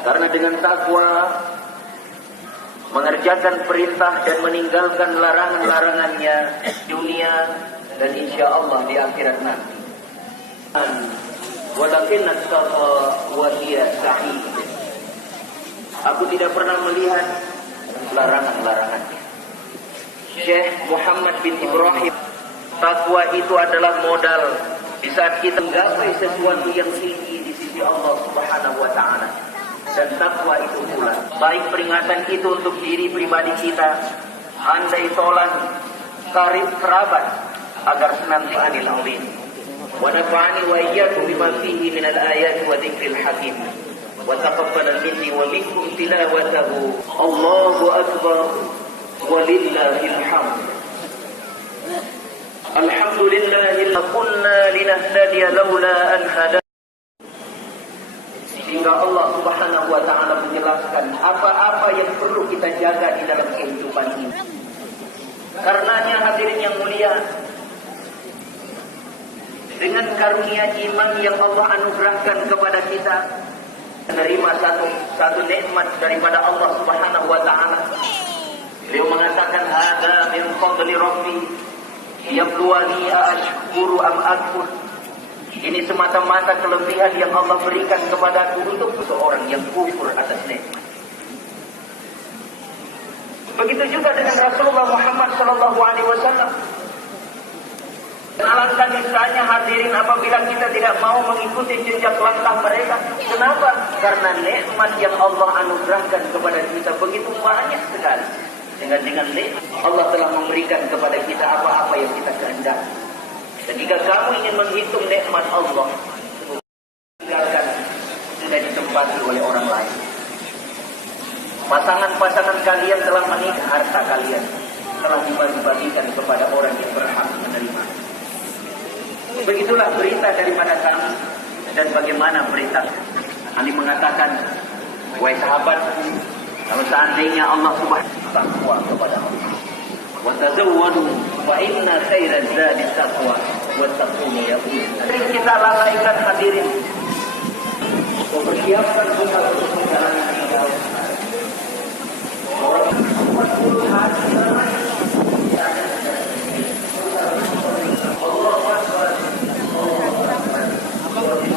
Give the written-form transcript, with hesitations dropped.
Karena dengan takwa mengerjakan perintah dan meninggalkan larangan-larangannya dunia dan insya Allah di akhirat nanti. Walakin at-taqwa wa hiya sahih. Aku tidak pernah melihat larangan-larangannya. Syekh Muhammad bin Ibrahim, takwa itu adalah modal di saat kita menggapai sesuatu yang tinggi di sisi Allah Subhanahu wa taala. Dan takwa itu pula baik peringatan itu untuk diri pribadi kita, andai tolan karib kerabat, agar senantiasa anil azim. Wa nafa'ani wa iyyakum bima fihi min al-ayati wa dzikril hakim. Wa taqabbal minni wa minkum tilawatahu. Allahu akbar walillahil hamd. Alhamdulillahil qulna linahtadiya laula an hada. Sehingga Allah Subhanahu wa taala menjelaskan apa-apa yang perlu kita jaga di dalam kehidupan ini. Karenanya hadirin yang mulia, dengan karunia iman yang Allah anugerahkan kepada kita, menerima satu nikmat daripada Allah Subhanahu wa taala. Beliau mengatakan hada min fadli rabbi yabluwani ashkuru am akfur. Ini semata-mata kelebihan yang Allah berikan kepadaku untuk seorang yang kufur atas nikmat. Begitu juga dengan Rasulullah Muhammad SAW. Alasan misalnya hadirin apabila kita tidak mau mengikuti jejak langkah mereka. Kenapa? Karena nikmat yang Allah anugerahkan kepada kita begitu banyak sekali. Dengan nikmat Allah telah memberikan kepada kita apa-apa yang kita kehendaki. Dan jika kamu ingin menghitung nikmat Allah, tinggalkan sudah ditempati oleh orang lain. Pasangan-pasangan kalian telah menikah, harta kalian telah dibagi-bagikan kepada orang yang berhak menerima. Begitulah berita daripada kami. Dan bagaimana berita? Ali mengatakan, wahai sahabat, kalau seandainya Allah Subhanahu wa taala takwa kepada Allah. Wa tazawwadu fa inna khairaz zadi taqwa wa taquni ya ulil. Kita lalaikan hadirin. Mempersiapkan bekal untuk menjalani ibadah. Orang 40 hari Allah Akbar. Allah Akbar.